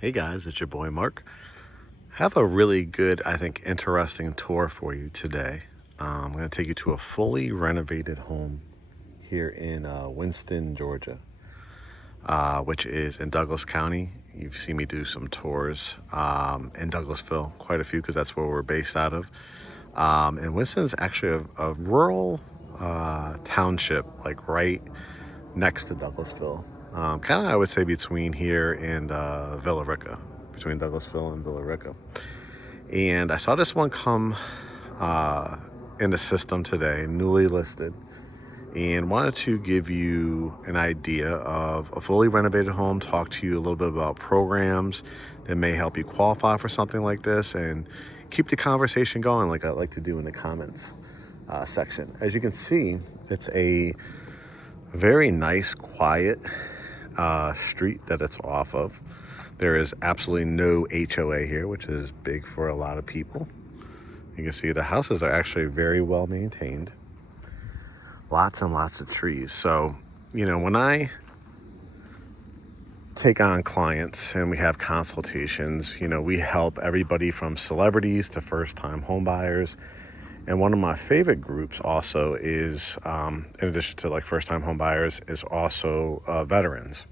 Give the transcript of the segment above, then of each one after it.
Hey guys, it's your boy Mark. Have a really good, I think, interesting tour for you today. I'm going to take you to a fully renovated home here in Winston, Georgia, which is in Douglas County. You've seen me do some tours in Douglasville, quite a few, because that's where we're based out of. And Winston's actually a rural township, like right next to Douglasville. Kind of, I would say, between here and Villa Rica, between Douglasville and Villa Rica. And I saw this one come in the system today, newly listed, and wanted to give you an idea of a fully renovated home, talk to you a little bit about programs that may help you qualify for something like this, and keep the conversation going like I like to do in the comments section. As you can see, it's a very nice, quiet street that it's off of. There is absolutely no HOA here, which is big for a lot of people. You can see the houses are actually very well maintained. Lots and lots of trees. So, when I take on clients and we have consultations, we help everybody from celebrities to first-time home buyers. And one of my favorite groups also is, in addition to like first-time home buyers, is also veterans.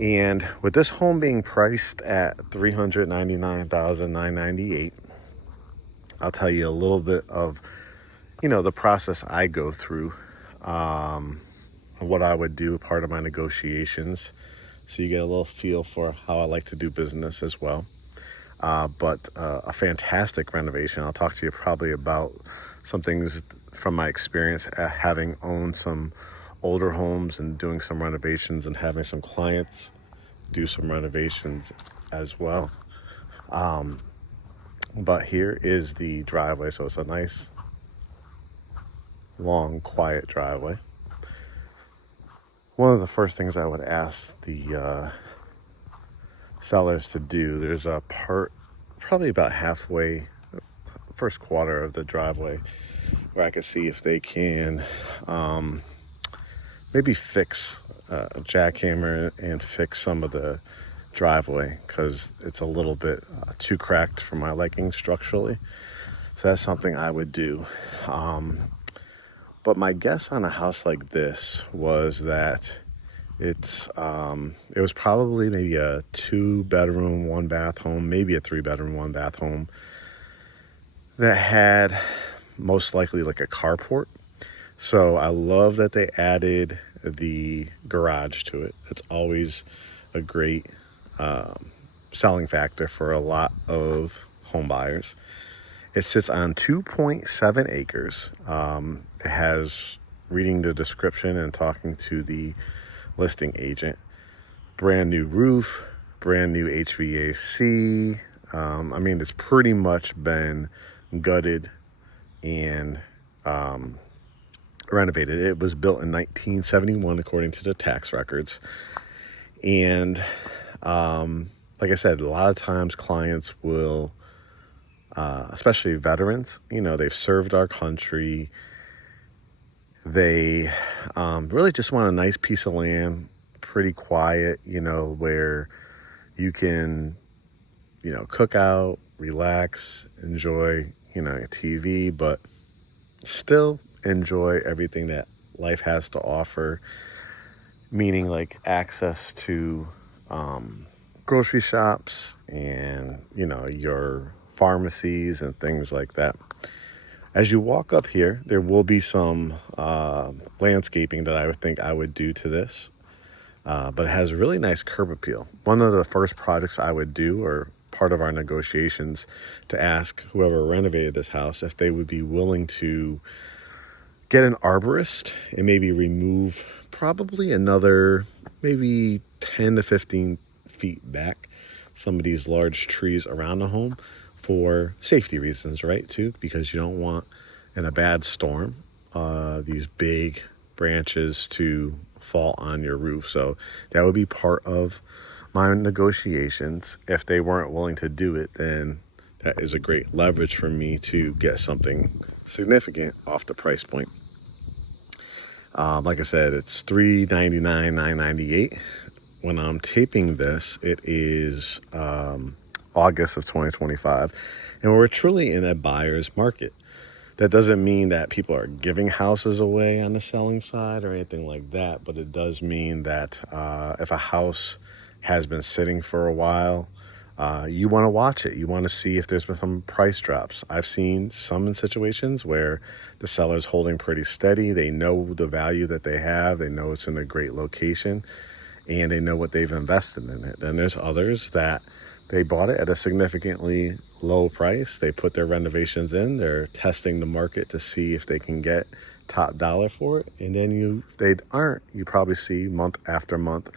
And with this home being priced at $399,998, I'll tell you a little bit of, the process I go through, what I would do, part of my negotiations, so you get a little feel for how I like to do business as well. But a fantastic renovation. I'll talk to you probably about some things from my experience at having owned some older homes and doing some renovations and having some clients do some renovations as well. But here is the driveway. So it's a nice, long, quiet driveway. One of the first things I would ask the sellers to do, there's a part probably about halfway, first quarter of the driveway, where I could see if they can maybe fix a jackhammer and fix some of the driveway, because it's a little bit too cracked for my liking structurally. So that's something I would do. But my guess on a house like this was that it was probably maybe a 2-bedroom, 1-bath home, maybe a 3-bedroom, 1-bath home that had most likely like a carport. So I love that they added the garage to it. It's always a great selling factor for a lot of home buyers. It sits on 2.7 acres. It has, reading the description and talking to the listing agent, brand new roof, brand new HVAC. It's pretty much been gutted and renovated. It was built in 1971 according to the tax records. And like I said, a lot of times clients will, especially veterans, they've served our country. They really just want a nice piece of land, pretty quiet, where you can, cook out, relax, enjoy, TV, but still enjoy everything that life has to offer, meaning like access to grocery shops and, your pharmacies and things like that. As you walk up here, there will be some landscaping that I would think I would do to this, but it has a really nice curb appeal. One of the first projects I would do, or part of our negotiations, to ask whoever renovated this house if they would be willing to get an arborist and maybe remove probably another maybe 10 to 15 feet back some of these large trees around the home, for safety reasons, right, too, because you don't want, in a bad storm, these big branches to fall on your roof. So that would be part of my negotiations. If they weren't willing to do it, then that is a great leverage for me to get something significant off the price point. Like I said, it's $399,998. when I'm taping this, it is August of 2025, and we're truly in a buyer's market. That doesn't mean that people are giving houses away on the selling side or anything like that, but it does mean that if a house has been sitting for a while, you want to watch it. You want to see if there's been some price drops. I've seen some in situations where the seller's holding pretty steady. They know the value that they have. They know it's in a great location, and they know what they've invested in it. Then there's others that they bought it at a significantly low price. They put their renovations in. They're testing the market to see if they can get top dollar for it. And then they aren't. You probably see month after month,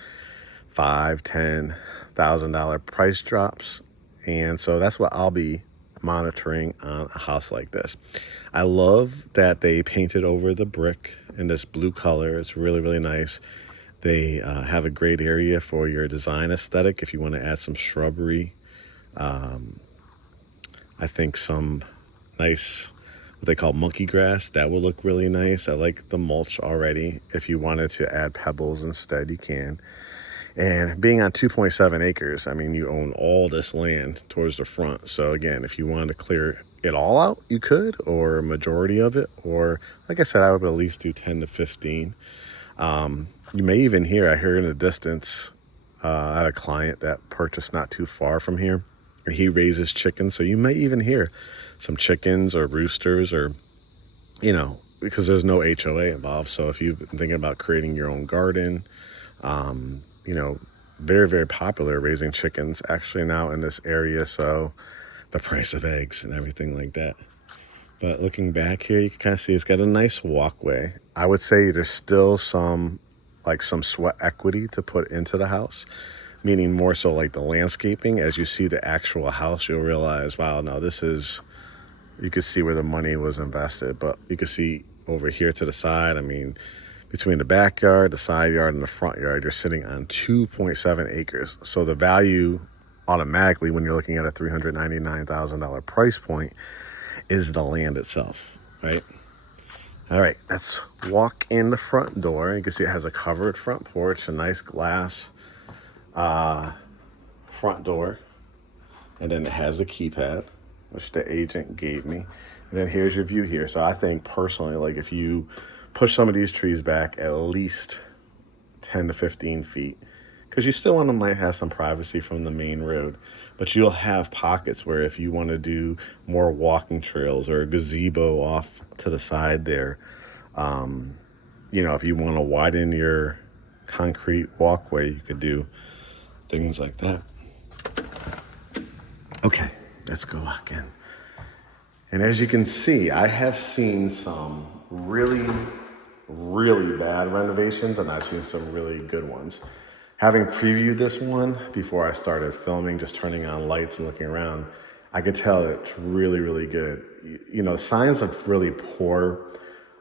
$5,000, $10,000 price drops. And so that's what I'll be monitoring on a house like this. I love that they painted over the brick in this blue color. It's really, really nice. They have a great area for your design aesthetic if you want to add some shrubbery. I think some nice, what they call monkey grass, that will look really nice. I like the mulch already. If you wanted to add pebbles instead, you can. And being on 2.7 acres, I mean, you own all this land towards the front. So again, if you wanted to clear it all out, you could, or a majority of it, or like I said, I would at least do 10 to 15. You may even hear, I hear in the distance, I had a client that purchased not too far from here, and he raises chickens. So you may even hear some chickens or roosters or, because there's no HOA involved. So if you've been thinking about creating your own garden, very, very popular raising chickens actually now in this area. So the price of eggs and everything like that. But looking back here, you can kind of see it's got a nice walkway. I would say there's still some sweat equity to put into the house, meaning more so like the landscaping. As you see the actual house, you'll realize, wow, no, you can see where the money was invested. But you can see over here to the side, I mean, between the backyard, the side yard, and the front yard, you're sitting on 2.7 acres. So the value automatically, when you're looking at a $399,000 price point, is the land itself, right? All right, let's walk in the front door. You can see it has a covered front porch, a nice glass front door, and then it has the keypad, which the agent gave me. And then here's your view here. So I think personally, like if you push some of these trees back at least 10 to 15 feet, because you still might have some privacy from the main road, but you'll have pockets where if you want to do more walking trails or a gazebo off to the side there, if you want to widen your concrete walkway, you could do things like that. Okay, let's go walk in. And as you can see, I have seen some really, really bad renovations, and I've seen some really good ones. Having previewed this one before I started filming, just turning on lights and looking around, I could tell it's really, really good. Signs of really poor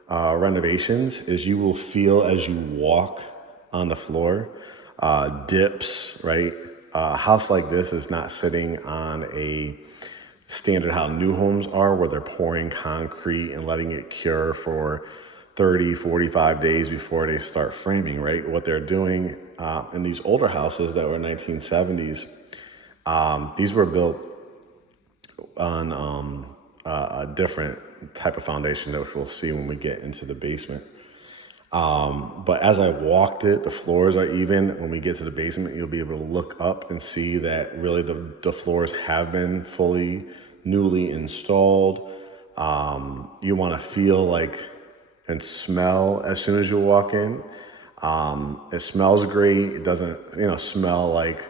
renovations is you will feel as you walk on the floor, dips, right? A house like this is not sitting on a standard how new homes are, where they're pouring concrete and letting it cure for 30, 45 days before they start framing, right? What they're doing in these older houses that were 1970s, these were built on a different type of foundation, which we'll see when we get into the basement. But as I walked it, the floors are even. When we get to the basement, you'll be able to look up and see that really the floors have been newly installed. You want to feel like and smell as soon as you walk in. It smells great. It doesn't, smell like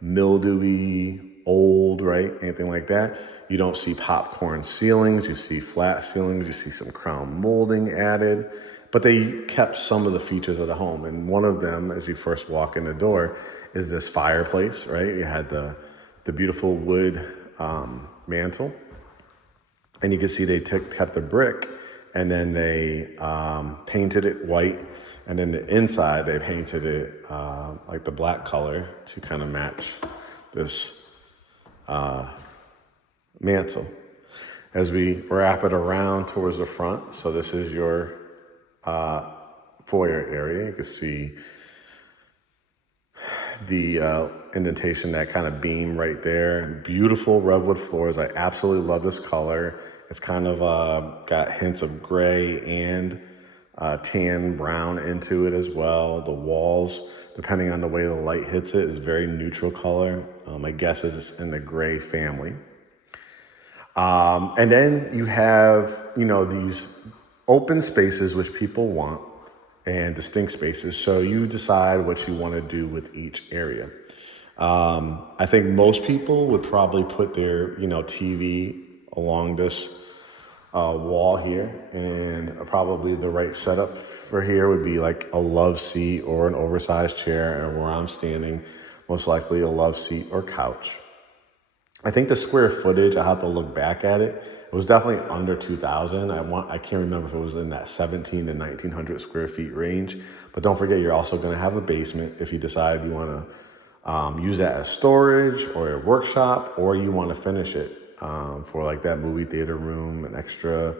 mildewy, old, right? Anything like that. You don't see popcorn ceilings. You see flat ceilings. You see some crown molding added. But they kept some of the features of the home. And one of them, as you first walk in the door, is this fireplace, right? You had the beautiful wood mantle. And you can see they kept the brick, and then they painted it white. And then the inside, they painted it like the black color to kind of match this mantle. As we wrap it around towards the front, so this is your foyer area. You can see the indentation, that kind of beam right there. Beautiful redwood floors. I absolutely love this color. It's kind of got hints of gray and tan brown into it as well. The walls, depending on the way the light hits it, is very neutral color. My guess is it's in the gray family. And then you have, these open spaces which people want and distinct spaces. So you decide what you want to do with each area. I think most people would probably put their, TV along this wall here, and probably the right setup for here would be like a love seat or an oversized chair, and where I'm standing, most likely a love seat or couch. I think the square footage, I have to look back at it. It was definitely under 2,000. I can't remember if it was in that 17 to 1,900 square feet range. But don't forget, you're also going to have a basement if you decide you want to use that as storage or a workshop, or you want to finish it for like that movie theater room, an extra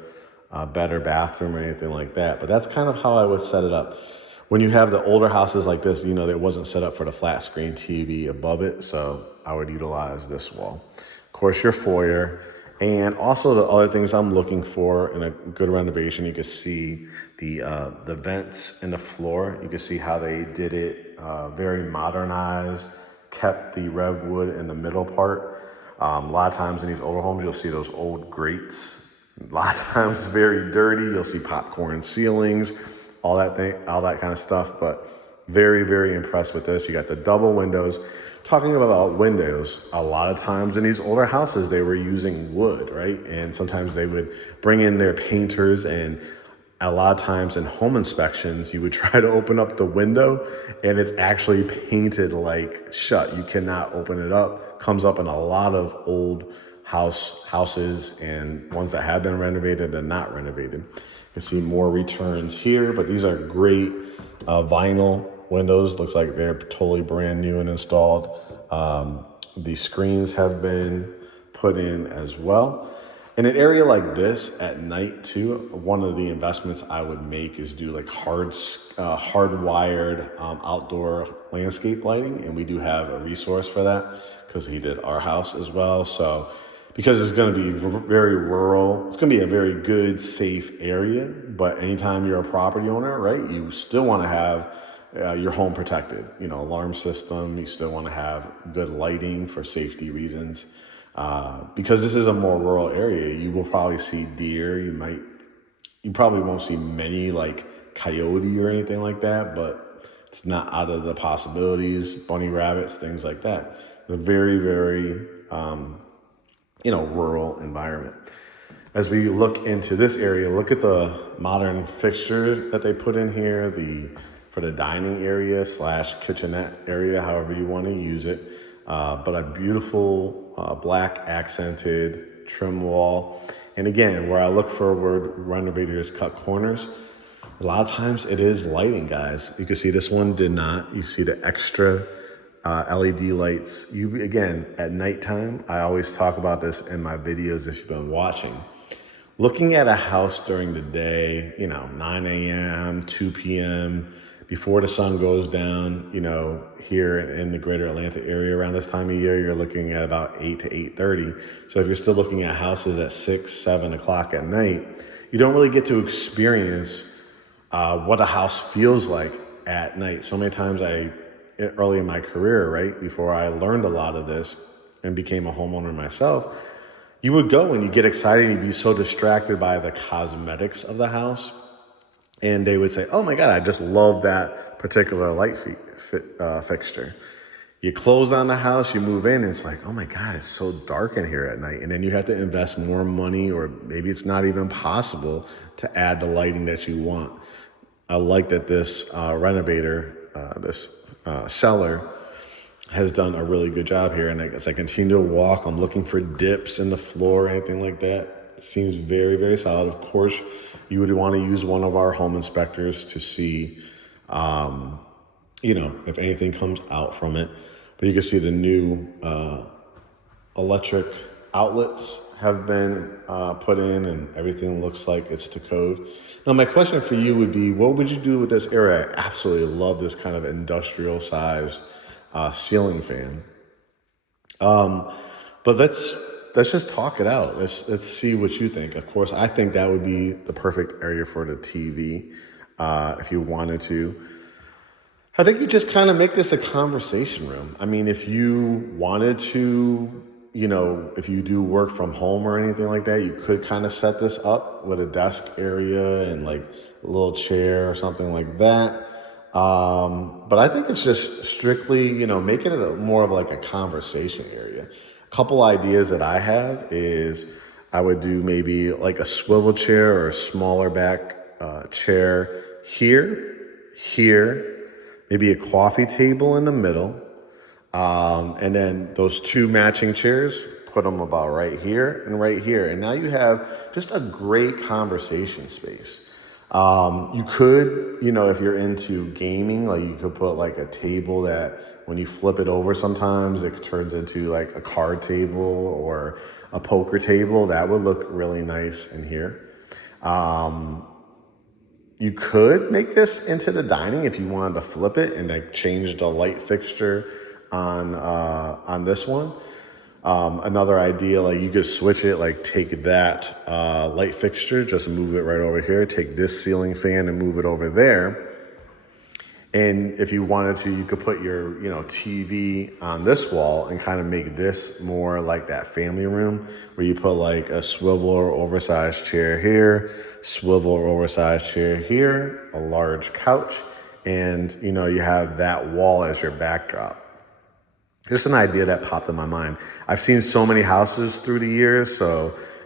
bed or bathroom or anything like that. But that's kind of how I would set it up. When you have the older houses like this, it wasn't set up for the flat screen TV above it, so I would utilize this wall. Of course, your foyer, and also the other things I'm looking for in a good renovation. You can see the vents in the floor. You can see how they did it very modernized, kept the rev wood in the middle part. A lot of times in these older homes, you'll see those old grates. A lot of times very dirty. You'll see popcorn ceilings, all that kind of stuff. But very, very impressed with this. You got the double windows. Talking about windows, a lot of times in these older houses, they were using wood, right? And sometimes they would bring in their painters, and a lot of times in home inspections, you would try to open up the window and it's actually painted like shut. You cannot open it up. Comes up in a lot of old houses and ones that have been renovated and not renovated. You can see more returns here, but these are great vinyl windows. Looks like they're totally brand new and installed. The screens have been put in as well. In an area like this at night too, one of the investments I would make is do like hardwired outdoor landscape lighting, and we do have a resource for that because he did our house as well. So because it's going to be very rural, it's going to be a very good, safe area. But anytime you're a property owner, right, you still want to have your home protected. Alarm system. You still want to have good lighting for safety reasons. Because this is a more rural area, you will probably see deer. You probably won't see many like coyote or anything like that, but it's not out of the possibilities. Bunny rabbits, things like that. A very, very, rural environment. As we look into this area, look at the modern fixture that they put in here, for the dining area / kitchenette area, however you want to use it. But a beautiful black accented trim wall. And again, where I look for where renovators cut corners, a lot of times it is lighting, guys. You can see this one did not. You see the extra LED lights. Again, at nighttime, I always talk about this in my videos if you've been watching. Looking at a house during the day, 9 a.m., 2 p.m., before the sun goes down, here in the greater Atlanta area around this time of year, you're looking at about 8 to 8:30. So if you're still looking at houses at 6, 7 o'clock at night, you don't really get to experience what a house feels like at night. So many times early in my career, right, before I learned a lot of this and became a homeowner myself, you would go and you get excited, you'd be so distracted by the cosmetics of the house. And they would say, oh my God, I just love that particular light fixture. You close on the house, you move in, and it's like, oh my God, it's so dark in here at night. And then you have to invest more money, or maybe it's not even possible to add the lighting that you want. I like that this renovator, this seller, has done a really good job here. And as I continue to walk, I'm looking for dips in the floor or anything like that. It seems very, very solid. Of course, you would want to use one of our home inspectors to see, if anything comes out from it. But you can see the new electric outlets have been put in, and everything looks like it's to code. Now, my question for you would be, what would you do with this area? I absolutely love this kind of industrial sized ceiling fan. But let's just talk it out. Let's see what you think. Of course, I think that would be the perfect area for the TV, if you wanted to. I think you just kind of make this a conversation room. I mean, if you wanted to, if you do work from home or anything like that, you could kind of set this up with a desk area and like a little chair or something like that. But I think it's just strictly, making it more of like a conversation area. A couple ideas that I have is I would do maybe like a swivel chair or a smaller back chair here, maybe a coffee table in the middle, and then those two matching chairs, put them about right here and right here. And now you have just a great conversation space. You could, if you're into gaming, like you could put like a table that when you flip it over sometimes it turns into like a card table or a poker table. That would look really nice in here. You could make this into the dining if you wanted to flip it and like change the light fixture on this one. Another idea, like you could switch it, like take that light fixture, just move it right over here, take this ceiling fan and move it over there. And if you wanted to, you could put your, TV on this wall and kind of make this more like that family room where you put like a swivel or oversized chair here, swivel or oversized chair here, a large couch, and, you have that wall as your backdrop. Just an idea that popped in my mind. I've seen so many houses through the years,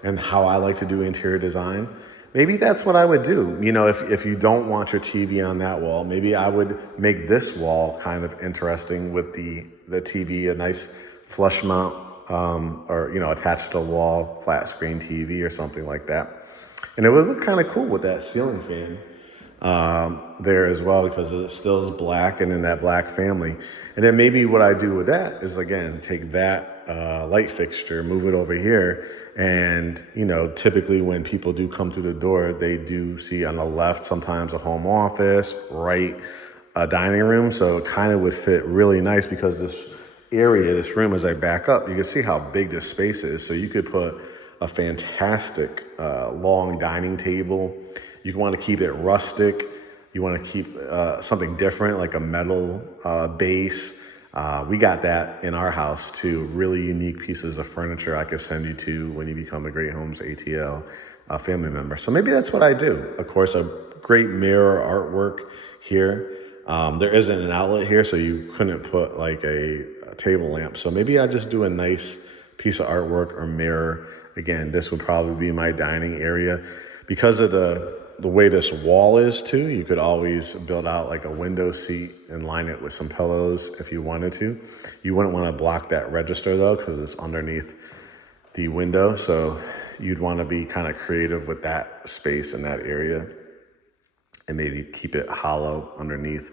and how I like to do interior design. Maybe that's what I would do. If you don't want your TV on that wall, maybe I would make this wall kind of interesting with the TV, a nice flush mount, or, attached to a wall, flat screen TV or something like that. And it would look kind of cool with that ceiling fan there as well, because it still is black and in that black family. And then maybe what I do with that is, again, take that light fixture, move it over here. And, typically when people do come through the door, they do see on the left sometimes a home office, right, a dining room. So it kind of would fit really nice because this room, as I back up, you can see how big this space is. So you could put a fantastic long dining table. You want to keep it rustic. You want to keep something different, like a metal base. We got that in our house too. Really unique pieces of furniture I could send you to when you become a Great Homes ATL family member. So maybe that's what I do. Of course, a great mirror artwork here. There isn't an outlet here, so you couldn't put like a table lamp. So maybe I just do a nice piece of artwork or mirror. Again, this would probably be my dining area. Because of the way this wall is too, you could always build out like a window seat and line it with some pillows if you wanted to. You wouldn't want to block that register though, because it's underneath the window. So you'd want to be kind of creative with that space in that area and maybe keep it hollow underneath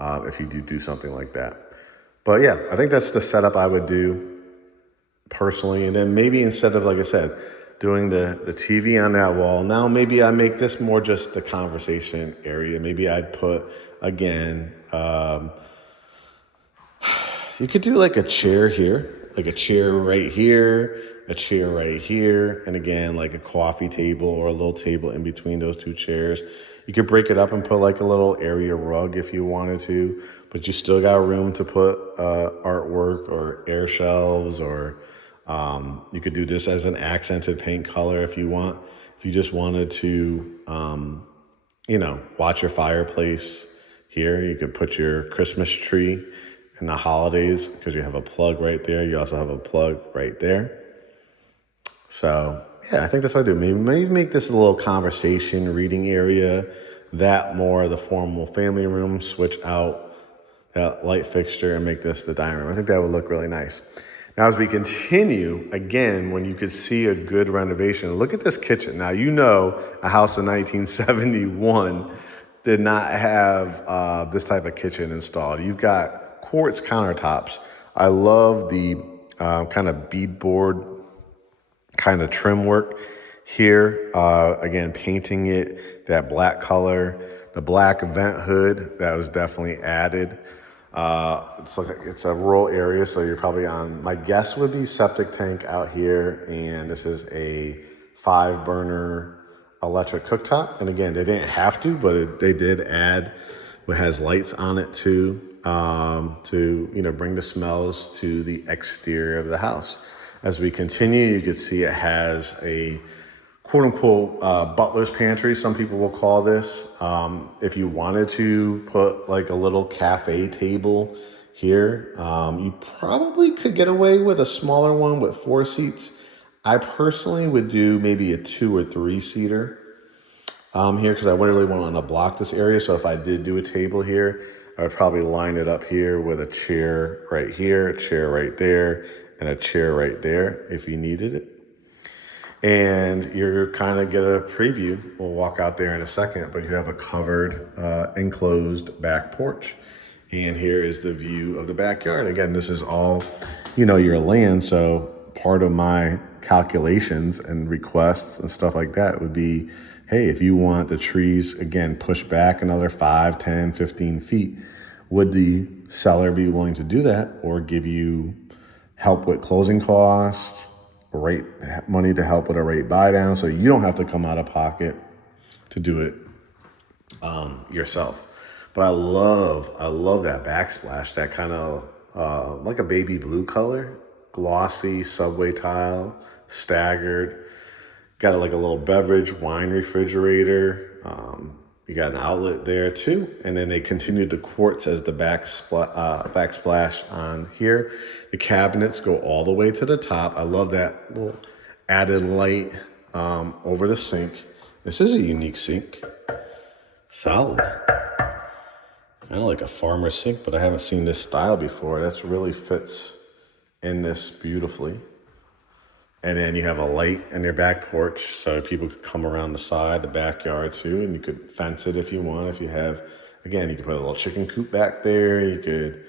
if you do something like that. But yeah, I think that's the setup I would do personally. And then maybe instead of, like I said, doing the TV on that wall, now maybe I make this more just the conversation area. Maybe I'd put, again, you could do like a chair here, like a chair right here, a chair right here, and again, like a coffee table or a little table in between those two chairs. You could break it up and put like a little area rug if you wanted to, but you still got room to put artwork or air shelves, or you could do this as an accented paint color if you want. If you just wanted to, watch your fireplace here, you could put your Christmas tree in the holidays because you have a plug right there. You also have a plug right there. So yeah, I think that's what I do. Maybe make this a little conversation reading area, that more the formal family room, switch out that light fixture and make this the dining room. I think that would look really nice. Now, as we continue, again, when you could see a good renovation, look at this kitchen. Now, a house in 1971 did not have this type of kitchen installed. You've got quartz countertops. I love the kind of beadboard kind of trim work here. Again, painting it that black color, the black vent hood that was definitely added. It's a rural area, so you're probably on, my guess would be septic tank out here, and this is a 5 burner electric cooktop. And again, they didn't have to, but they did add what has lights on it too, to bring the smells to the exterior of the house. As we continue, you can see it has a quote unquote butler's pantry, some people will call this. If you wanted to put like a little cafe table here, you probably could get away with a smaller one with 4 seats. I personally would do maybe a 2 or 3 seater here, because I wouldn't really want to block this area. So if I did do a table here, I would probably line it up here with a chair right here, a chair right there, and a chair right there if you needed it. And you're kind of get a preview. We'll walk out there in a second, but you have a covered, enclosed back porch. And here is the view of the backyard. Again, this is all, your land. So part of my calculations and requests and stuff like that would be, hey, if you want the trees, again, pushed back another 5, 10, 15 feet, would the seller be willing to do that or give you help with closing costs, rate money to help with a rate buy down, so you don't have to come out of pocket to do it yourself. But I love that backsplash, that kind of like a baby blue color, glossy subway tile, staggered. Got like a little beverage wine refrigerator. You got an outlet there too. And then they continued the quartz as the backsplash on here. The cabinets go all the way to the top. I love that little added light over the sink. This is a unique sink. Solid. Kind of like a farmer sink, but I haven't seen this style before. That really fits in this beautifully. And then you have a light in your back porch, so people could come around the side, the backyard too, and you could fence it if you want. If you have, again, you could put a little chicken coop back there. You could,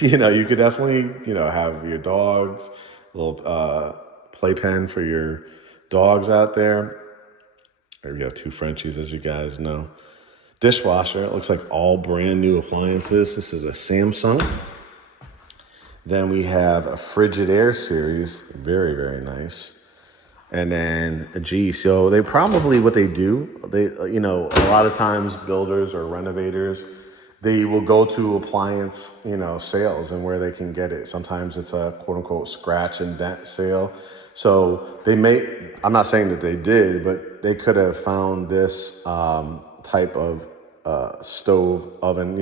you could definitely, have your dogs, a little playpen for your dogs out there. Or you have 2 Frenchies, as you guys know. Dishwasher, it looks like all brand new appliances. This is a Samsung. Then we have a Frigidaire series, very, very nice. And then so they probably, what they do, a lot of times builders or renovators, they will go to appliance, sales and where they can get it. Sometimes it's a quote unquote scratch and dent sale. So I'm not saying that they did, but they could have found this type of stove oven,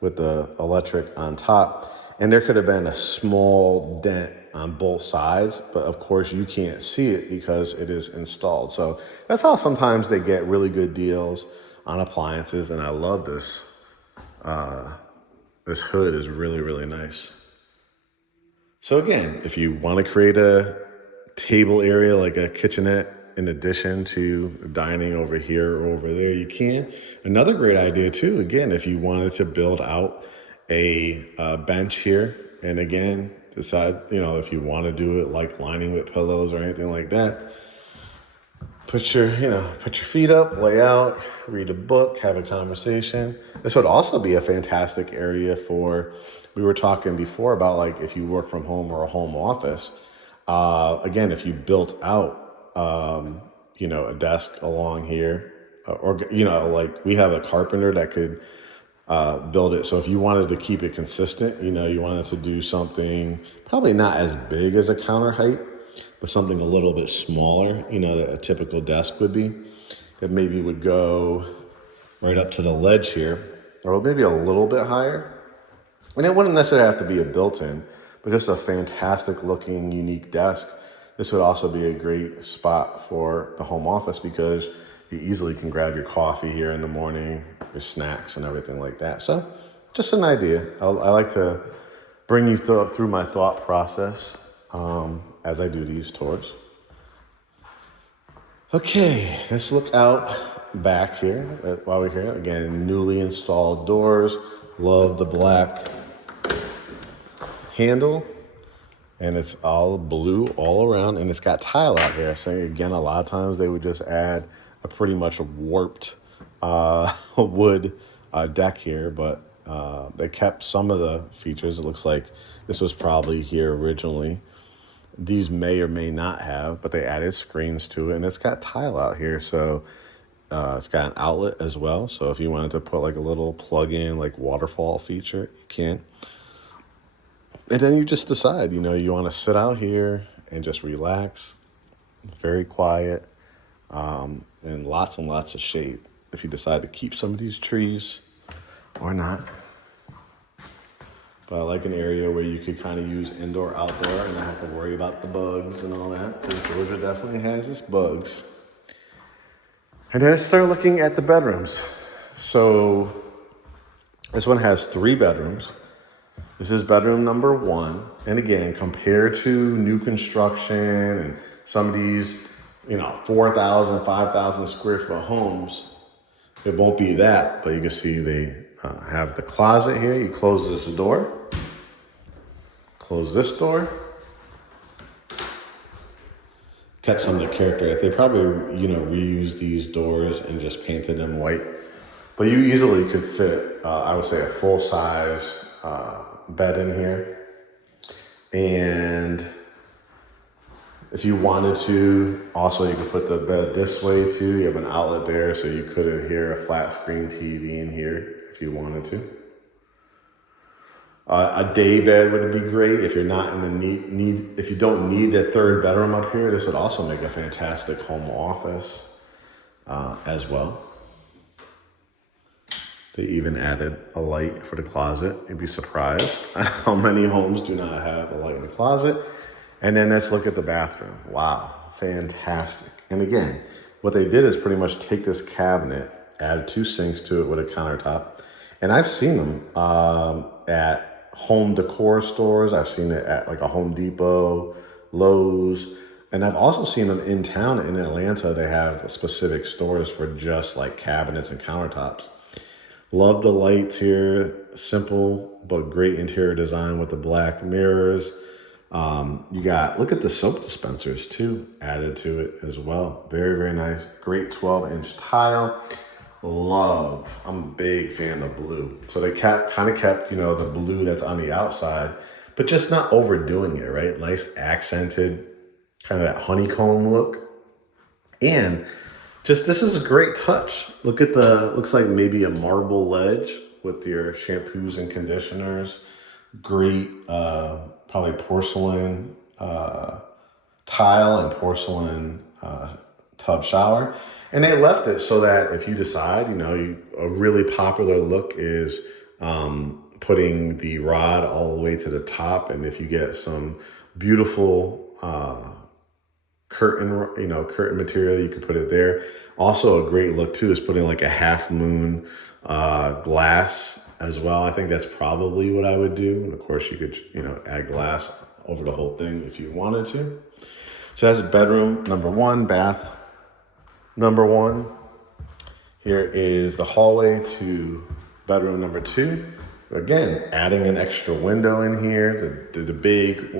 with the electric on top. And there could have been a small dent on both sides, but of course you can't see it because it is installed. So that's how sometimes they get really good deals on appliances. And I love this. This hood is really, really nice. So again, if you want to create a table area like a kitchenette in addition to dining over here or over there, you can. Another great idea too, again, if you wanted to build out a bench here, and again, decide, if you want to do it like lining with pillows or anything like that, put your feet up, lay out, read a book, have a conversation. This would also be a fantastic area for, we were talking before about like if you work from home or a home office. Again, if you built out, a desk along here, or, like we have a carpenter that could build it. So if you wanted to keep it consistent, you wanted to do something probably not as big as a counter height, but something a little bit smaller, that a typical desk would be, that maybe would go right up to the ledge here, or maybe a little bit higher. And it wouldn't necessarily have to be a built-in, but just a fantastic looking, unique desk. This would also be a great spot for the home office because you easily can grab your coffee here in the morning, your snacks and everything like that. So just an idea. I like to bring you through my thought process as I do these tours. Okay, let's look out back here while we're here. Again, newly installed doors. Love the black handle. And it's all blue all around, and it's got tile out here. So again, a lot of times they would just add a pretty much warped wood deck here, but they kept some of the features. It looks like this was probably here originally. These may or may not have, but they added screens to it, and it's got tile out here, so it's got an outlet as well. So if you wanted to put like a little plug-in like waterfall feature, you can. And then you just decide, you know, you want to sit out here and just relax, very quiet, and lots of shade. If you decide to keep some of these trees or not. But I like an area where you could kind of use indoor, outdoor, and not have to worry about the bugs and all that, because Georgia definitely has its bugs. And then I start looking at the bedrooms. So this one has 3 bedrooms. This is bedroom number 1. And again, compared to new construction and some of these, you know, 4,000, 5,000 square foot homes, it won't be that. But you can see they have the closet here. You close this door, close this door. Kept some of the character. They probably, you know, reused these doors and just painted them white. But you easily could fit, I would say, a full size bed in here. And if you wanted to, also you could put the bed this way too. You have an outlet there, so you could adhere a flat screen TV in here if you wanted to. A day bed would be great if you're not in the if you don't need a 3rd bedroom up here. This would also make a fantastic home office as well. They even added a light for the closet. You'd be surprised how many homes do not have a light in the closet. And then let's look at the bathroom. Wow, fantastic. And again, what they did is pretty much take this cabinet, add 2 sinks to it with a countertop. And I've seen them at home decor stores. I've seen it at like a Home Depot, Lowe's, and I've also seen them in town in Atlanta. They have specific stores for just like cabinets and countertops. Love the lights here. Simple but great interior design with the black mirrors. You got, look at the soap dispensers too, added to it as well. Very, very nice. Great 12-inch tile. I'm a big fan of blue. So they kind of kept, you know, the blue that's on the outside, but just not overdoing it, right? Nice accented, kind of that honeycomb look. And just, this is a great touch. Look at looks like maybe a marble ledge with your shampoos and conditioners. Great, probably porcelain tile and porcelain tub shower. And they left it so that if you decide, you know, a really popular look is putting the rod all the way to the top. And if you get some beautiful curtain material, you could put it there. Also a great look too is putting like a half moon glass as well. I think that's probably what I would do. And of course you could, you know, add glass over the whole thing if you wanted to. So that's bedroom number 1, bath number 1. Here is the hallway to bedroom number 2. Again, adding an extra window in here, the big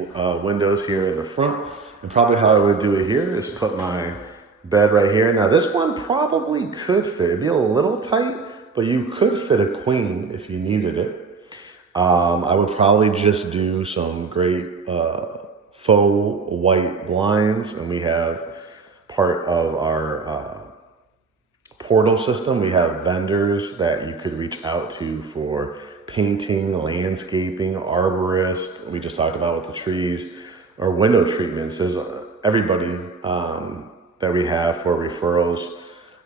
windows here in the front. And probably how I would do it here is put my bed right here. Now this one probably could fit. It'd be a little tight, but you could fit a queen if you needed it. I would probably just do some great faux white blinds, and we have part of our portal system. We have vendors that you could reach out to for painting, landscaping, arborist. We just talked about with the trees or window treatments. There's everybody that we have for referrals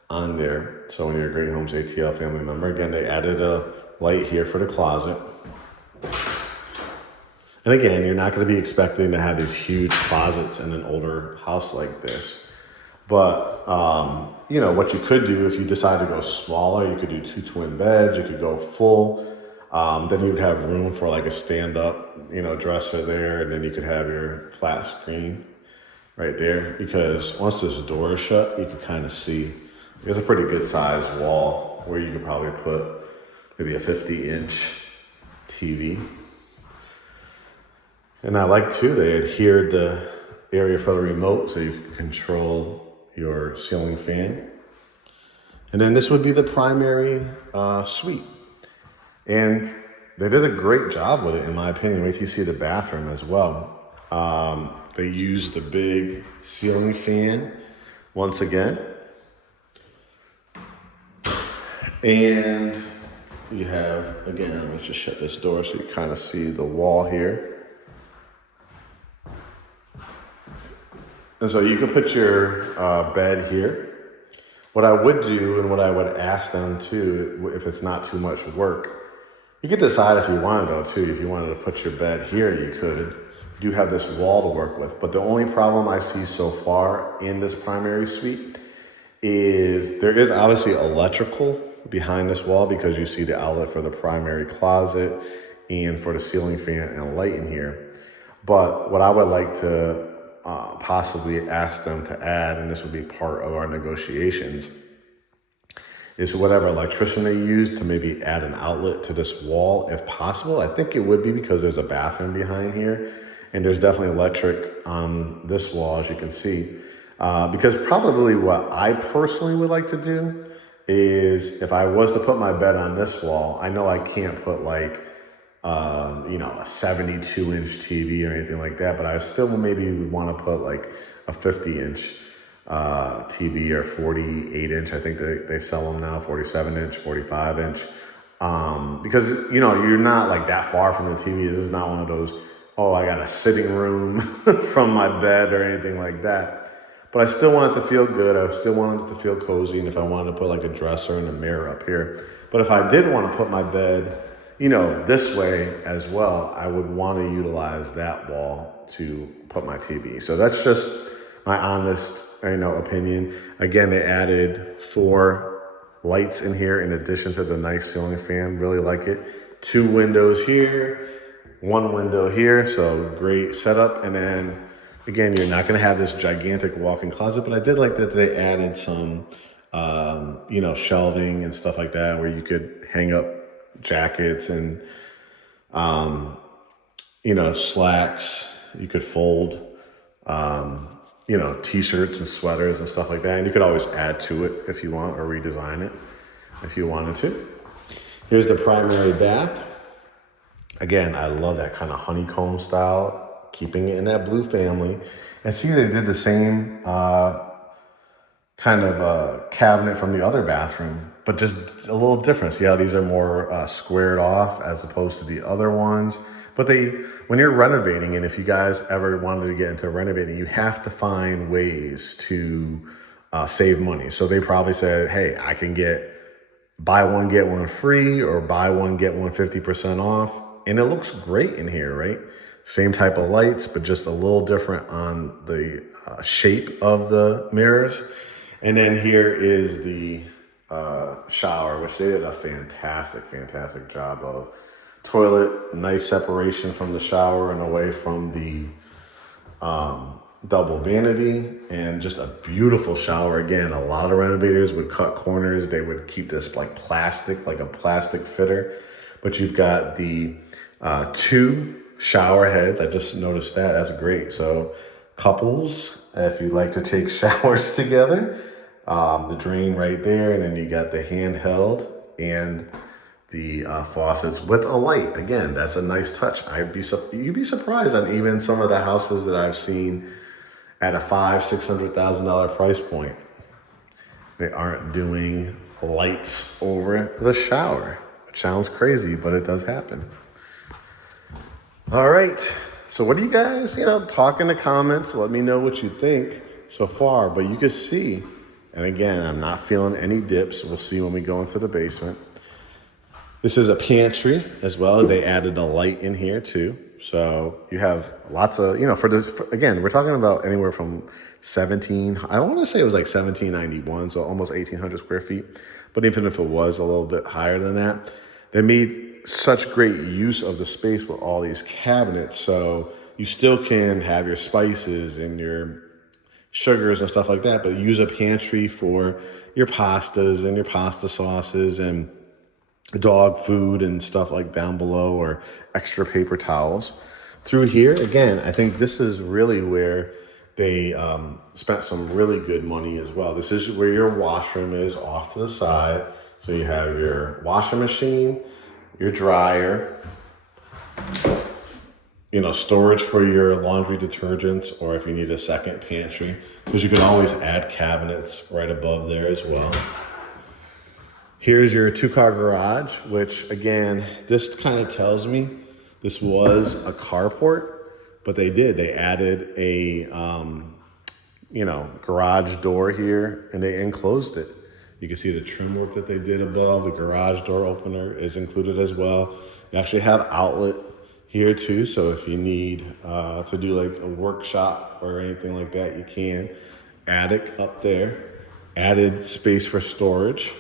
on there. So when you're a Great Homes ATL family member, again, they added a light here for the closet. And again, you're not going to be expecting to have these huge closets in an older house like this. But, you know, what you could do if you decide to go smaller, you could do 2 twin beds, you could go full. Then you'd have room for like a stand-up, you know, dresser there. And then you could have your flat screen right there. Because once this door is shut, you can kind of see. There's a pretty good size wall where you could probably put maybe a 50-inch TV. And I like too, they adhered the area for the remote so you can control your ceiling fan. And then this would be the primary suite. And they did a great job with it, in my opinion. Wait till you see the bathroom as well. They used the big ceiling fan once again. And you have, again, let's just shut this door so you kind of see the wall here. And so you can put your bed here. What I would do and what I would ask them too, if it's not too much work, you could decide if you wanted though too. If you wanted to put your bed here, you could. You do have this wall to work with. But the only problem I see so far in this primary suite is there is obviously electrical behind this wall because you see the outlet for the primary closet and for the ceiling fan and light in here. But what I would like to possibly ask them to add, and this would be part of our negotiations, is whatever electrician they use to maybe add an outlet to this wall if possible. I think it would be because there's a bathroom behind here and there's definitely electric on this wall, as you can see. Because probably what I personally would like to do is if I was to put my bed on this wall, I know I can't put like, a 72-inch TV or anything like that, but I still maybe would want to put like a 50-inch TV or 48-inch. I think they sell them now, 47-inch, 45-inch. Because, you're not like that far from the TV. This is not one of those, oh, I got a sitting room from my bed or anything like that. But I still want it to feel good. I still wanted it to feel cozy. And if I wanted to put like a dresser and a mirror up here. But if I did want to put my bed, this way as well, I would want to utilize that wall to put my TV. So that's just my honest, opinion. Again, they added 4 lights in here in addition to the nice ceiling fan. Really like it. 2 windows here, 1 window here. So great setup. And then again, you're not going to have this gigantic walk-in closet, but I did like that they added some, shelving and stuff like that where you could hang up jackets and, slacks. You could fold, t-shirts and sweaters and stuff like that. And you could always add to it if you want or redesign it if you wanted to. Here's the primary bath. Again, I love that kind of honeycomb style, keeping it in that blue family. And see, they did the same kind of cabinet from the other bathroom, but just a little different. See how these are more squared off as opposed to the other ones. But when you're renovating, and if you guys ever wanted to get into renovating, you have to find ways to save money. So they probably said, hey, I can buy one, get one free, or buy one, get one 50% off. And it looks great in here, right? Same type of lights, but just a little different on the shape of the mirrors. And then here is the shower, which they did a fantastic job of. Toilet, nice separation from the shower and away from the double vanity, and just a beautiful shower. Again, a lot of renovators would cut corners. They would keep this like plastic, like a plastic fitter. But you've got the 2 shower heads. I just noticed that. That's great. So couples, if you like to take showers together, the drain right there, and then you got the handheld and the faucets with a light. Again, that's a nice touch. You'd be surprised on even some of the houses that I've seen at a $500,000-$600,000 price point. They aren't doing lights over the shower, which sounds crazy, but it does happen. All right. So what do you guys, talk in the comments. Let me know what you think so far. But you can see, and again, I'm not feeling any dips. We'll see when we go into the basement. This is a pantry as well. They added a light in here too. So you have lots of, again, we're talking about anywhere from I want to say it was like 1791, so almost 1,800 square feet. But even if it was a little bit higher than that, they made such great use of the space with all these cabinets. So you still can have your spices and your sugars and stuff like that, but use a pantry for your pastas and your pasta sauces and dog food and stuff like down below, or extra paper towels. Through here, again, I think this is really where they spent some really good money as well. This is where your washroom is off to the side. So you have your washing machine, your dryer, storage for your laundry detergents, or if you need a second pantry, because you can always add cabinets right above there as well. Here's your 2-car garage, which again, this kind of tells me this was a carport, but they added a, garage door here, and they enclosed it. You can see the trim work that they did above. The garage door opener is included as well. You actually have outlet here too, so if you need to do like a workshop or anything like that, you can. Attic up there, added space for storage.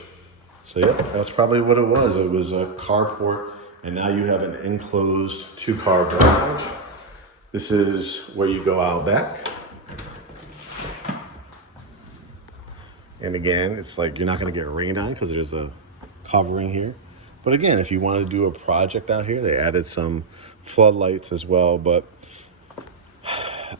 So yeah, that's probably what it was. It was a carport, and now you have an enclosed 2-car garage. This is where you go out back. And again, it's like you're not gonna get rained on because there's a covering here. But again, if you want to do a project out here, they added some floodlights as well. But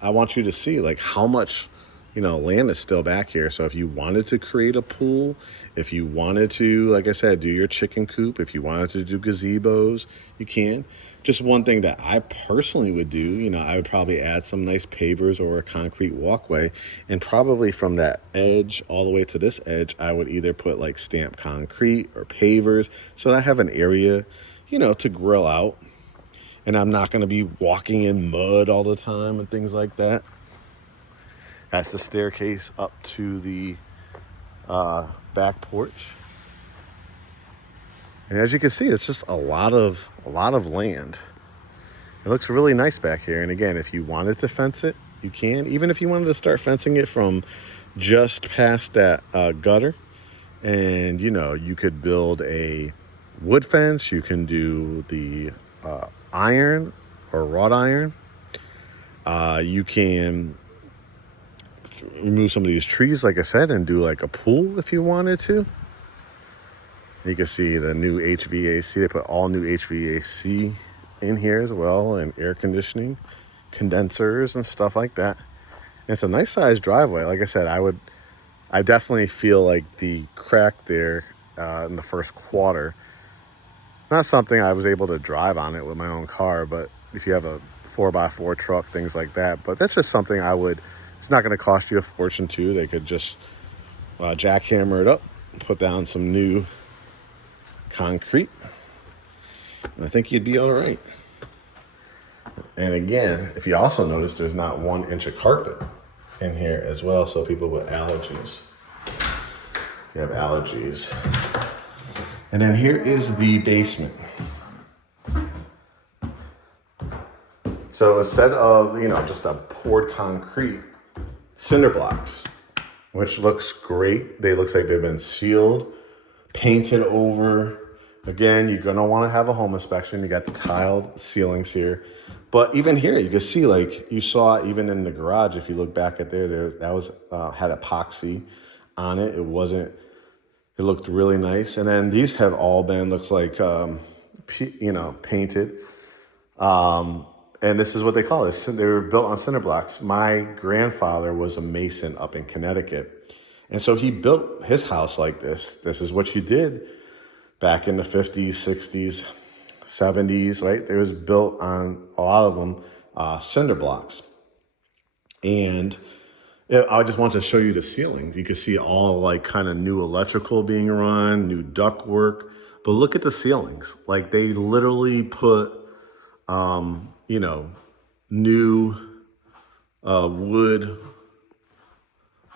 I want you to see like how much, land is still back here. So if you wanted to create a pool, if you wanted to, like I said, do your chicken coop, if you wanted to do gazebos, you can. Just one thing that I personally would do, I would probably add some nice pavers or a concrete walkway, and probably from that edge all the way to this edge, I would either put like stamped concrete or pavers so that I have an area, to grill out, and I'm not going to be walking in mud all the time and things like that. That's the staircase up to the back porch. And as you can see, it's just a lot of land. It looks really nice back here. And again, if you wanted to fence it, you can. Even if you wanted to start fencing it from just past that gutter, and you could build a wood fence. You can do the iron or wrought iron. You can remove some of these trees, like I said, and do like a pool if you wanted to. You can see the new HVAC. They put all new HVAC in here as well, and air conditioning, condensers and stuff like that. And it's a nice sized driveway. Like I said, I definitely feel like the crack there in the first quarter, not something I was able to drive on it with my own car, but if you have a 4x4 truck, things like that. But that's just something it's not going to cost you a fortune too. They could just jackhammer it up, put down some new concrete, and I think you'd be all right. And again, if you also notice, there's not 1 inch of carpet in here as well. So people with allergies, you have allergies. And then here is the basement. So instead of, just a poured concrete, cinder blocks, which looks great. Looks like they've been sealed, painted over. Again, you're gonna want to have a home inspection. You got the tiled ceilings here, but even here you can see, like you saw even in the garage, if you look back at there that was had epoxy on it. It looked really nice. And then these have all been, looks like painted, and this is what they call this. They were built on cinder blocks. My grandfather was a mason up in Connecticut, and so he built his house like this. This is what you did back in the 50s, 60s, 70s, right? It was built on, a lot of them, cinder blocks. And I just want to show you the ceilings. You can see all like kind of new electrical being run, new duct work, but look at the ceilings. Like they literally put, new wood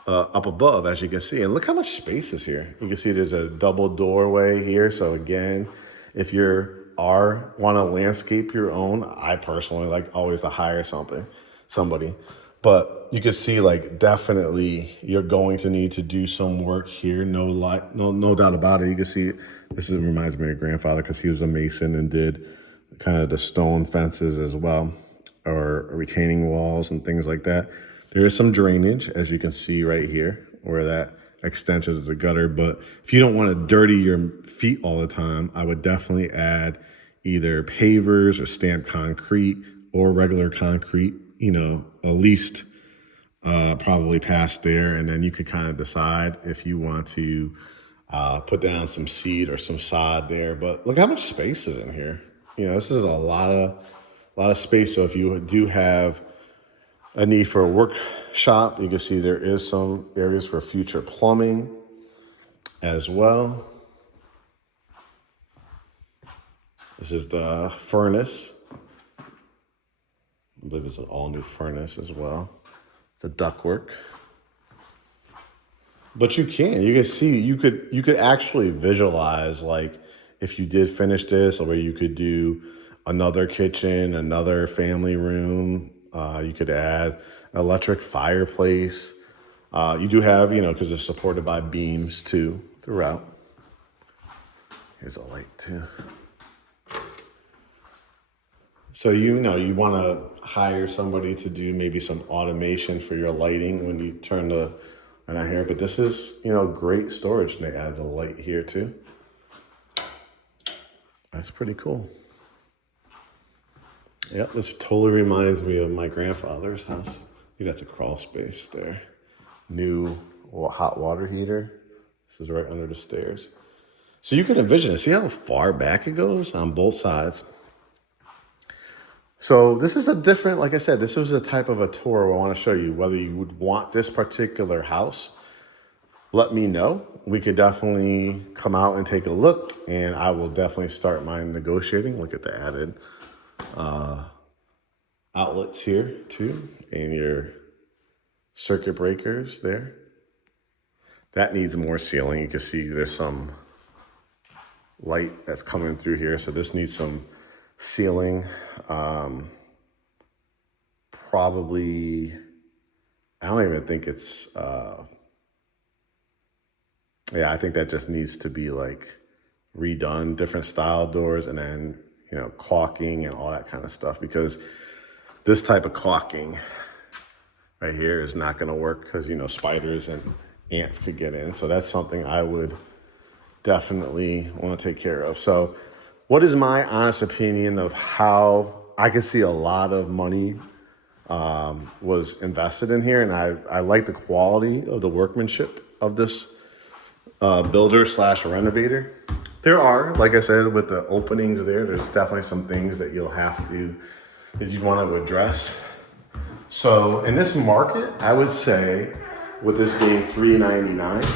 up above, as you can see. And look how much space is here. You can see there's a double doorway here. So again, if you want to landscape your own, I personally like always to hire somebody. But you can see, like, definitely you're going to need to do some work here. No doubt about it. You can see reminds me of grandfather, because he was a mason and did kind of the stone fences as well, or retaining walls and things like that. There is some drainage, as you can see right here, where that extends to the gutter. But if you don't want to dirty your feet all the time, I would definitely add either pavers or stamped concrete or regular concrete, at least probably past there. And then you could kind of decide if you want to Put down some seed or some sod there. But look how much space is in here. You know, this is a lot of space. So if you do have a need for a workshop, you can see there is some areas for future plumbing as well. This is the furnace. I believe it's an all new furnace as well. It's a ductwork. But you can see, you could actually visualize, like, if you did finish this, or you could do another kitchen, another family room. You could add an electric fireplace. You do have, because it's supported by beams too throughout. Here's a light too. So you want to hire somebody to do maybe some automation for your lighting when you turn the light on here. But this is, great storage. And they added the light here too. That's pretty cool. Yep, this totally reminds me of my grandfather's house. That's a crawl space there. New hot water heater. This is right under the stairs. So you can envision it. See how far back it goes on both sides. So this is a different, like I said, this was a type of a tour where I want to show you whether you would want this particular house. Let me know. We could definitely come out and take a look, and I will definitely start my negotiating. Look at the added outlets here too, and your circuit breakers there. That needs more sealing. You can see there's some light that's coming through here, so this needs some sealing. Probably, I don't even think it's, I think that just needs to be like redone, different style doors, and then, caulking and all that kind of stuff, because this type of caulking right here is not going to work because, spiders and ants could get in. So that's something I would definitely want to take care of. So what is my honest opinion of how I could see a lot of money was invested in here? And I like the quality of the workmanship of this builder slash renovator. There are, like I said, with the openings there's definitely some things that you want to address. So in this market, I would say, with this being $399,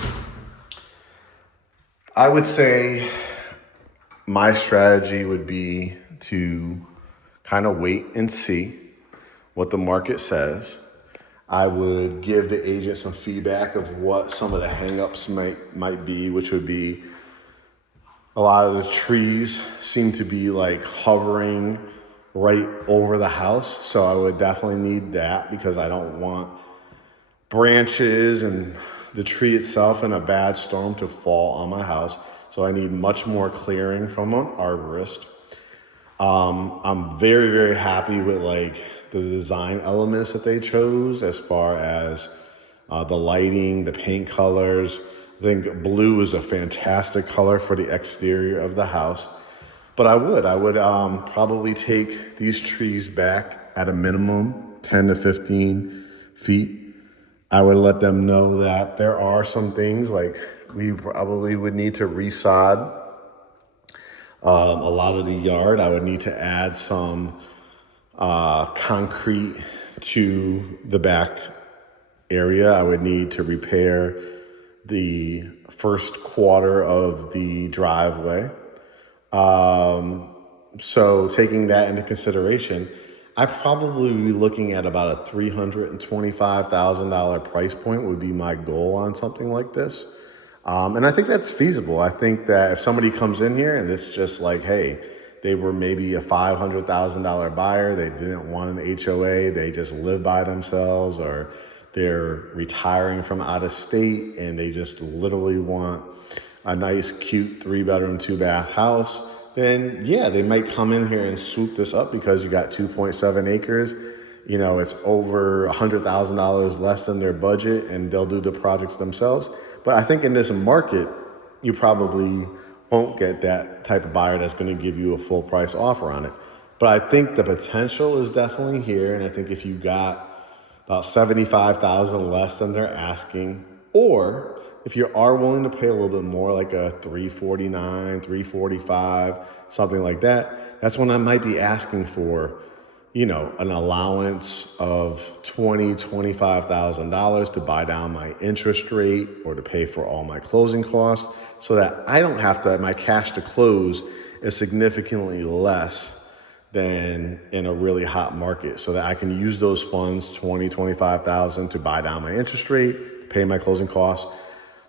I would say my strategy would be to kind of wait and see what the market says. I would give the agent some feedback of what some of the hangups might be, which would be a lot of the trees seem to be like hovering right over the house. So I would definitely need that, because I don't want branches and the tree itself in a bad storm to fall on my house. So I need much more clearing from an arborist. I'm very, very happy with like the design elements that they chose, as far as the lighting, the paint colors. I think blue is a fantastic color for the exterior of the house. But I would probably take these trees back at a minimum 10 to 15 feet. I would let them know that there are some things, like we probably would need to resod a lot of the yard. I would need to add some concrete to the back area. I would need to repair the first quarter of the driveway. So taking that into consideration, I probably would be looking at about a $325,000 price point would be my goal on something like this. And I think that's feasible. I think that if somebody comes in here and it's just like, hey, they were maybe a $500,000 buyer, they didn't want an HOA, they just live by themselves, or they're retiring from out of state and they just literally want a nice, cute 3-bedroom, 2-bath house, then yeah, they might come in here and swoop this up, because you got 2.7 acres. It's over $100,000 less than their budget, and they'll do the projects themselves. But I think in this market, you probably won't get that type of buyer that's going to give you a full price offer on it. But I think the potential is definitely here. And I think if you got about $75,000 less than they're asking, or if you are willing to pay a little bit more, like a 349, 345, something like that, that's when I might be asking for, an allowance of $25,000 to buy down my interest rate or to pay for all my closing costs, so that I don't have to, my cash to close is significantly less than in a really hot market, so that I can use those funds, 25,000, to buy down my interest rate, pay my closing costs,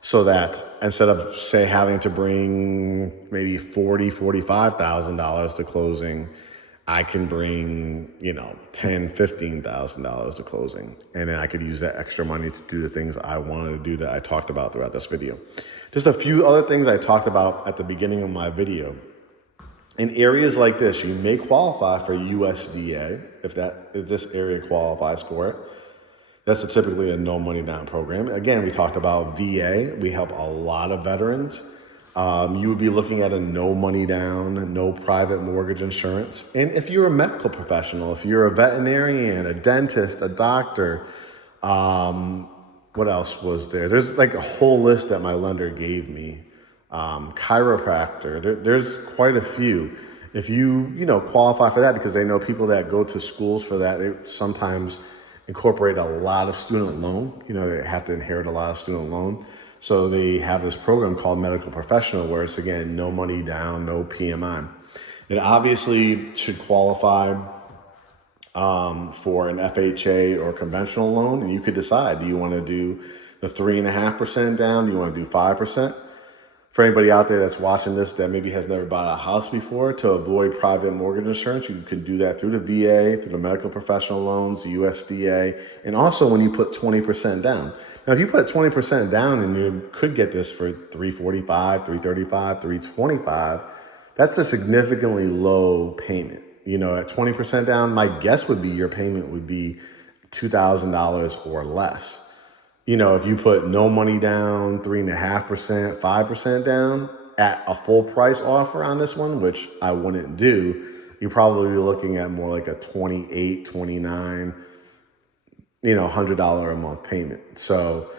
so that instead of, say, having to bring maybe $45,000 to closing, I can bring, $15,000 to closing. And then I could use that extra money to do the things I wanted to do that I talked about throughout this video. Just a few other things I talked about at the beginning of my video. In areas like this, you may qualify for USDA if this area qualifies for it. That's typically a no money down program. Again, we talked about VA. We help a lot of veterans. You would be looking at a no money down, no private mortgage insurance. And if you're a medical professional, if you're a veterinarian, a dentist, a doctor, what else was there? There's like a whole list that my lender gave me. Chiropractor, there's quite a few. If you qualify for that, because they know people that go to schools for that, they sometimes incorporate a lot of student loan. They have to inherit a lot of student loan. So they have this program called Medical Professional, where it's, again, no money down, no PMI. It obviously should qualify for an FHA or conventional loan, and you could decide, do you want to do the 3.5% down? Do you want to do 5%? For anybody out there that's watching this that maybe has never bought a house before, to avoid private mortgage insurance, you could do that through the VA, through the medical professional loans, the USDA, and also when you put 20% down. Now, if you put 20% down and you could get this for $345, $335, $325, that's a significantly low payment. At 20% down, my guess would be your payment would be $2,000 or less. If you put no money down, 3.5%, 5% down at a full price offer on this one, which I wouldn't do, you'd probably be looking at more like a $28, $29, $100 a month payment. So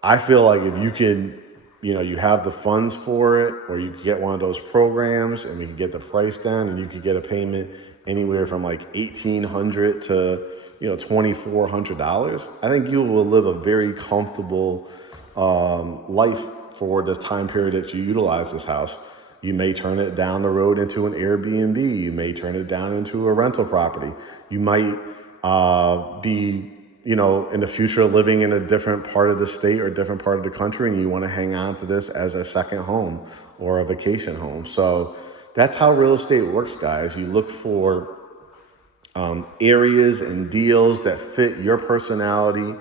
I feel like if you can, you have the funds for it, or you could get one of those programs and we can get the price down, and you could get a payment anywhere from like $1,800 to $2,400. I think you will live a very comfortable life for this time period that you utilize this house. You may turn it down the road into an Airbnb. You may turn it down into a rental property. You might be, in the future living in a different part of the state or a different part of the country, and you want to hang on to this as a second home or a vacation home. So that's how real estate works, guys. You look for areas and deals that fit your personality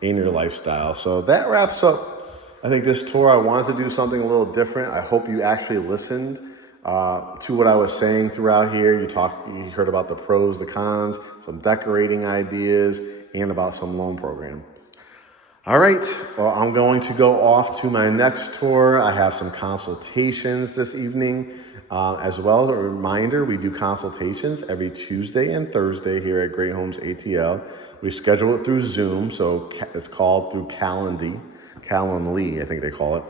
and your lifestyle. So that wraps up, I think, this tour. I wanted to do something a little different. I hope you actually listened to what I was saying throughout here. You heard about the pros, the cons, some decorating ideas, and about some loan programs. All right, well, I'm going to go off to my next tour. I have some consultations this evening. As well, a reminder, we do consultations every Tuesday and Thursday here at Great Homes ATL. We schedule it through Zoom, so it's called through Calendly, I think they call it.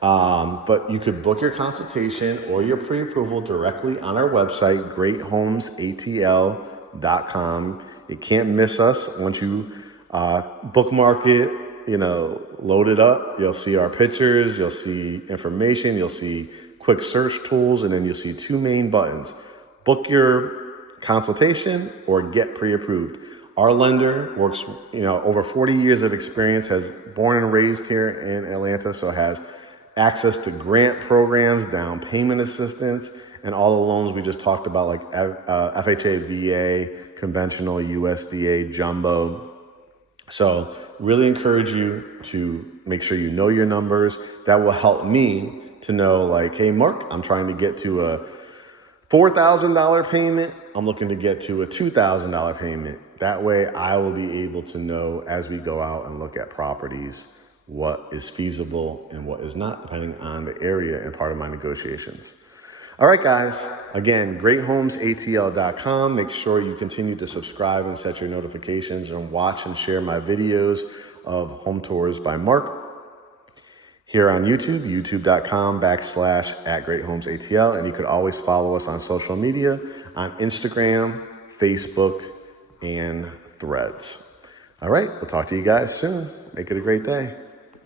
But you could book your consultation or your pre-approval directly on our website, greathomesatl.com. You can't miss us. Once you bookmark it, load it up, you'll see our pictures, you'll see information, you'll see quick search tools, and then you'll see two main buttons: book your consultation or get pre-approved. Our lender works, over 40 years of experience, has born and raised here in Atlanta, so has access to grant programs, down payment assistance, and all the loans we just talked about, like FHA, VA, conventional, USDA, jumbo. So really encourage you to make sure you know your numbers. That will help me to know, like, hey, Mark, I'm trying to get to a $4,000 payment. I'm looking to get to a $2,000 payment. That way I will be able to know as we go out and look at properties what is feasible and what is not, depending on the area and part of my negotiations. All right, guys. Again, greathomesatl.com. Make sure you continue to subscribe and set your notifications and watch and share my videos of home tours by Mark. here on YouTube, youtube.com/@greathomesatl. And you could always follow us on social media on Instagram, Facebook, and Threads. All right, we'll talk to you guys soon. Make it a great day.